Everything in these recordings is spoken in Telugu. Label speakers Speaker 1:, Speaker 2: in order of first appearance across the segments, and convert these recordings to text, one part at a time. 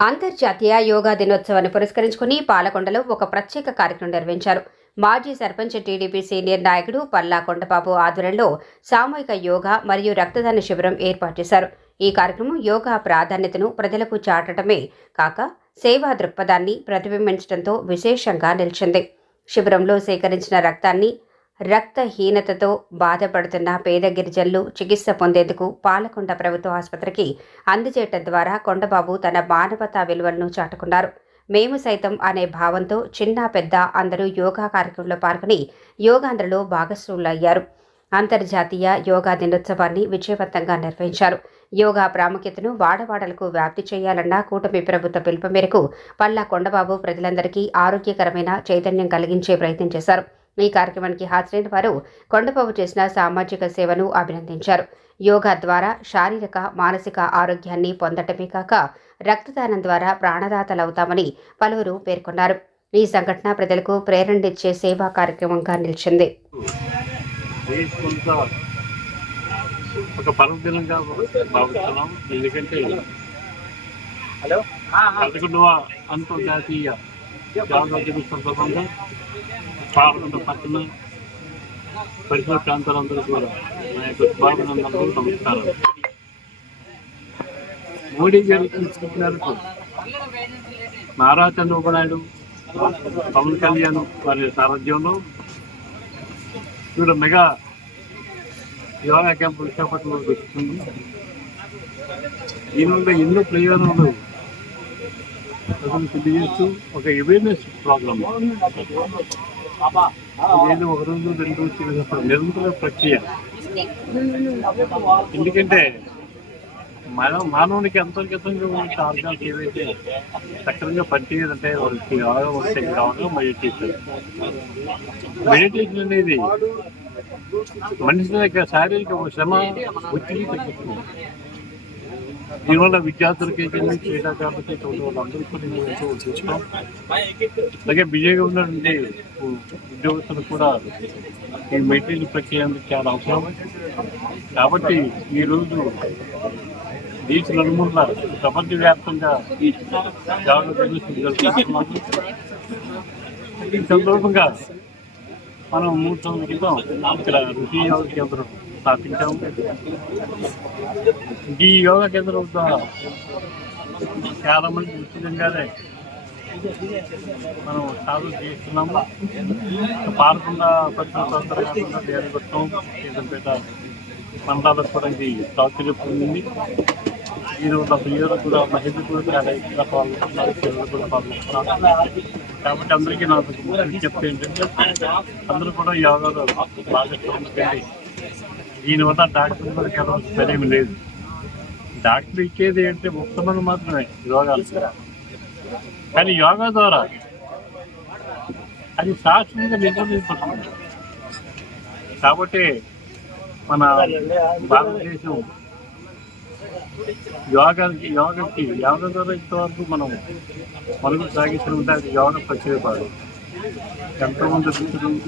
Speaker 1: అంతర్జాతీయ యోగా దినోత్సవాన్ని పురస్కరించుకుని పాలకొండలో ఒక ప్రత్యేక కార్యక్రమం నిర్వహించారు. మాజీ సర్పంచ్ టీడీపీ సీనియర్ నాయకుడు పల్లా కొండబాబు ఆధ్వర్యంలో సామూహిక యోగా మరియు రక్తదాన శిబిరం ఏర్పాటు చేశారు. ఈ కార్యక్రమం యోగా ప్రాధాన్యతను ప్రజలకు చాటడమే కాక సేవా దృక్పథాన్ని ప్రతిబింబించడంతో విశేషంగా నిలిచింది. శిబిరంలో సేకరించిన రక్తాన్ని రక్తహీనతతో బాధపడుతున్న పేద గిరిజనులు చికిత్స పొందేందుకు పాలకొండ ప్రభుత్వ ఆసుపత్రికి అందజేయటం ద్వారా కొండబాబు తన మానవతా విలువలను చాటుకున్నారు. మేము సైతం అనే భావంతో చిన్న పెద్ద అందరూ యోగా కార్యక్రమంలో పాల్గొని యోగాంధ్రలో భాగస్వాములయ్యారు. అంతర్జాతీయ యోగా దినోత్సవాన్ని విజయవంతంగా నిర్వహించారు. యోగా ప్రాముఖ్యతను వాడవాడలకు వ్యాప్తి చేయాలన్న కూటమి ప్రభుత్వ పిలుపు మేరకు పల్లా కొండబాబు ప్రజలందరికీ ఆరోగ్యకరమైన చైతన్యం కలిగించే ప్రయత్నం చేశారు. ఈ కార్యక్రమానికి హాజరైన వారు కొండబాబు చేసిన సామాజిక సేవను అభినందించారు. యోగా ద్వారా శారీరక మానసిక ఆరోగ్యాన్ని పొందటమే కాక రక్తదానం ద్వారా ప్రాణదాతలవుతామని పలువురు పేర్కొన్నారు. ఈ సంఘటన ప్రజలకు ప్రేరణనిచ్చే సేవా కార్యక్రమంగా నిలిచింది.
Speaker 2: కొంత ఒక పర్వదినంగా భావిస్తున్నాం. ఎందుకంటే పదకొండవ అంతర్జాతీయ జాతీయ దినోత్సవం సందర్భంగా పాల్గొన్న పక్కన పరిసర ప్రాంతాలందరూ కూడా నా యొక్క శుభాభినందనలు నమస్కారం మోడీ గారు తీసుకుంటున్నారు. నారా చంద్రబాబు నాయుడు పవన్ కళ్యాణ్ వారి సారథ్యంలో ఇక్కడ మెగా యోగా క్యాంప్ విశాఖపట్నంలో పెట్టుకుంది దీనివల్ల ఎన్నో ప్రయోజనాలు ప్రజలు తెలియజేస్తూ ఒక అవేర్నెస్ ప్రాబ్లమ్ నేను ఒక రోజు రెండు రోజు చేసినప్పుడు నిరంతర ప్రక్రియ. ఎందుకంటే మన మానవునికి అంతర్గతంగా ఉన్న ఆర్గాన్స్ ఏవైతే సక్రమంగా పనిచేయాలంటే వాళ్ళకి యోగా వస్తే కావాలి మెడిటేషన్ మెడిటేషన్ అనేది మనిషి యొక్క శారీరక శ్రమ ఒత్తిడి తగ్గిస్తుంది. దీనివల్ల విద్యార్థులకి కానీ క్రీడాకారులకి చోటు వాళ్ళందరూ కూడా నేను ఎంతో చూస్తున్నాం అలాగే బిజీగా ఉన్నటువంటి ఉద్యోగస్తులు కూడా ఈ మెటీరియల్ ప్రక్రియ చాలా అవసరం. కాబట్టి ఈరోజు దేశ నలుమూల ప్రపంచవ్యాప్తంగా జాగ్రత్త జరుగుతున్నాము ఈ సందర్భంగా మనం మూడు సంవత్సరాల క్రితం ఇక్కడ రుచి కేంద్రం స్థాపించాము. ఈ యోగా కేంద్రం ద్వారా చాలా మంది ఉచితంగానే మనం సాధన చేస్తున్నాము? పాల్గొండ పరిస్థితులు దేవగొట్టం కేంద్రపేట మండలాలకు కూడా ఇది ప్రాచుర్యం పొందింది. మీరు నా పిల్లలు కూడా మహిళలు కూడా చాలా ఎక్కువగా పాల్గొంటున్నారు పిల్లలు కూడా పాల్గొంటున్నారు. కాబట్టి అందరికీ నాకు విజ్ఞప్తి ఏంటంటే అందరూ కూడా యోగాలో బాగా దీనివల్ల డాక్టర్ కూడా కలవాల్సిన పని ఏమి లేదు. డాక్టర్ ఇచ్చేది అంటే ముక్తమని మాత్రమే యోగాలు. కానీ యోగా ద్వారా అది శాస్త్రీయంగా నిర్ణయించబడుతుంది కాబట్టి మన భారతదేశం యోగాకి యోగకి యోగ ద్వారా ఇంతవరకు మనం మనకు సాగిస్తుంటే ఉంటే అది యోగ ప్రత్యేకపాడు ఎంతమంది ఋషులు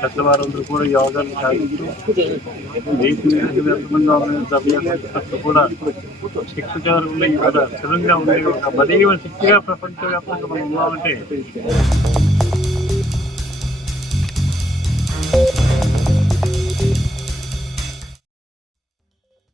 Speaker 2: పెద్దవారందరూ కూడా యోగాన్ని సాగించు దేశం ఎంతమంది కూడా శక్తికారులు కూడా స్థిరంగా ఉండే ఒక బలీయ శక్తిగా ప్రపంచవ్యాప్తంగా మనం ఉన్నామంటే